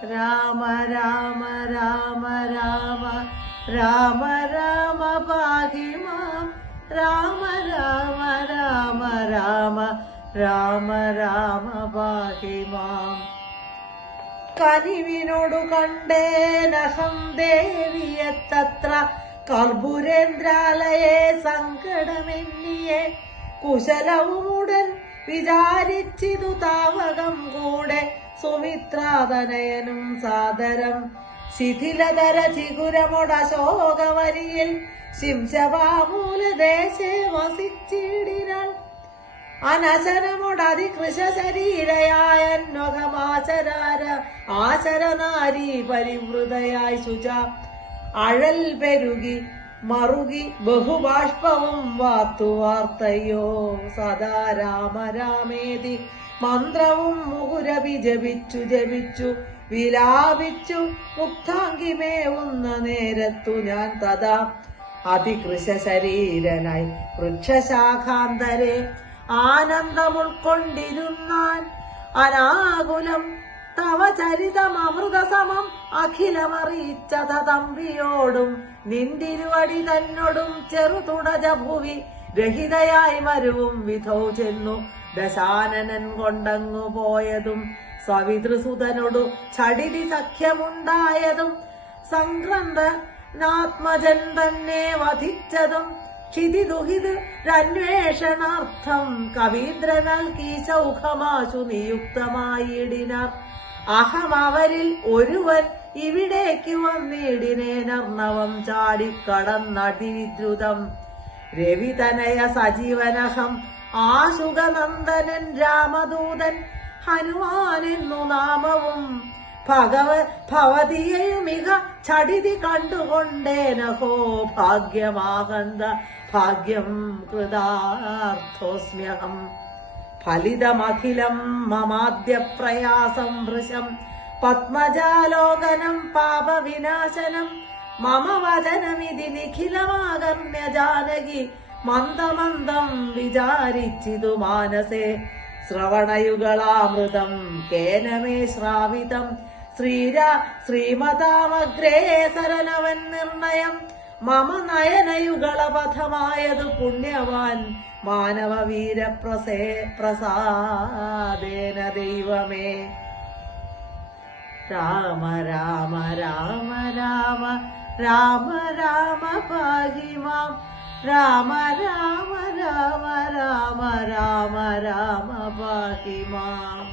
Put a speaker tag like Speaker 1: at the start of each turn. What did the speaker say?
Speaker 1: രാമ രാമ രാമ രാമ രാമ രാമ പാഹി മാം രാമ രാമ രാമ രാമ രാമ രാമ പാഹി മാം കനിവിനോടു കണ്ടേനഹം ദേവിയെത്തത്ര കർപ്പുരേന്ദ്രാലയെ സങ്കടമെന്നിയെ കുശലവുമുടൻ വിചാരിച്ചിതു താവകം കൂടെ സുമിത്രാതനയനും സാദരം. ശിഥിലതര ചിഗുരമൊടശോകവരിയിൽ ശിംശവാമൂലദേശേ വസിച്ചിടിനാൾ. അനശനമുടതി കൃശരീരയായ നൊകമാചരാര ആശരനാരി പരിവൃതയായി ശുച അഴൽ പെരുകി മറുകി ബഹുബാഷ്പവും വാത്തുവാർത്തയോ. സദാ രാമ രാമേതി. മന്ത്രവും മുഹുരവി ജപിച്ചു ജപിച്ചു. വിലാപിച്ചു. മുക്താങ്കിമേവുന്ന നേരത്തു ഞാൻ തഥാ അതികൃശ ശരീരനായി. വൃക്ഷശാഖാന്തരെ ആനന്ദമുൾക്കൊണ്ടിരുന്നാൻ അനാകുലം തവ ചരിതമൃതസമം അഖിലമറിയിച്ചത തമ്പിയോടും നിന്തിരുവടി തന്നോടും ചെറുതുടജ ഭൂവി രഹിതയായി മരുവും വിധോ ചെന്നു. ദശാനനൻ കൊണ്ടങ്ങു പോയതും സവിതൃസുതനോടു ചടിതി സഖ്യമുണ്ടായതും സംക്രന്ദനാത്മജൻ തന്നെ വധിച്ചതും ക്ഷിതിദുഹിത് അന്വേഷണാർത്ഥം കവീന്ദ്രനാൽ കീശൗഖമാശു നിയുക്തമായിടിനാർ. അഹം അവരിൽ ഒരുവൻ ഇവിടേക്ക് വന്നിടിനേനർണവം ചാടിക്കടന്നടിവിദ്രുതം രവിതനയ സജീവനഹം ആശുകനന്ദനൻ രാമദൂതൻ ഹനുമാനെന്നു നാമവും ഭഗവ ഭവതിയുമിക ചടിതി കണ്ടുകൊണ്ടേനഹോ ഭാഗ്യമാകന്ത ഭാഗ്യം കൃതാർത്ഥോസ്മ്യഹം. ഫലിതമഖിലം മമാദ്യ പ്രയാസം വൃശം പത്മജാലോകനം പാപവിനാശനം. മമ വചനമിതി നിഖിലമാകർണ്യ ജാനകി. മന്ദമന്ദം വിചാരിച്ചിതു മാനസേ. ശ്രവണയുഗളാമൃതം കേനമേ ശ്രാവിതം. ശ്രീരാ ശ്രീമതാമഗ്രേ സരനവൻ നിർണയം. മമ നയനയുഗളപഥമായതു പുണ്യവാൻ മാനവ വീരപ്രസേ പ്രസാദേന ദൈവമേ രാമ രാമ രാമ രാമ രാമ രാമ പാഹിമാം രാമ രാമ രാമ രാമ രാമ രാമ പാഹി മാം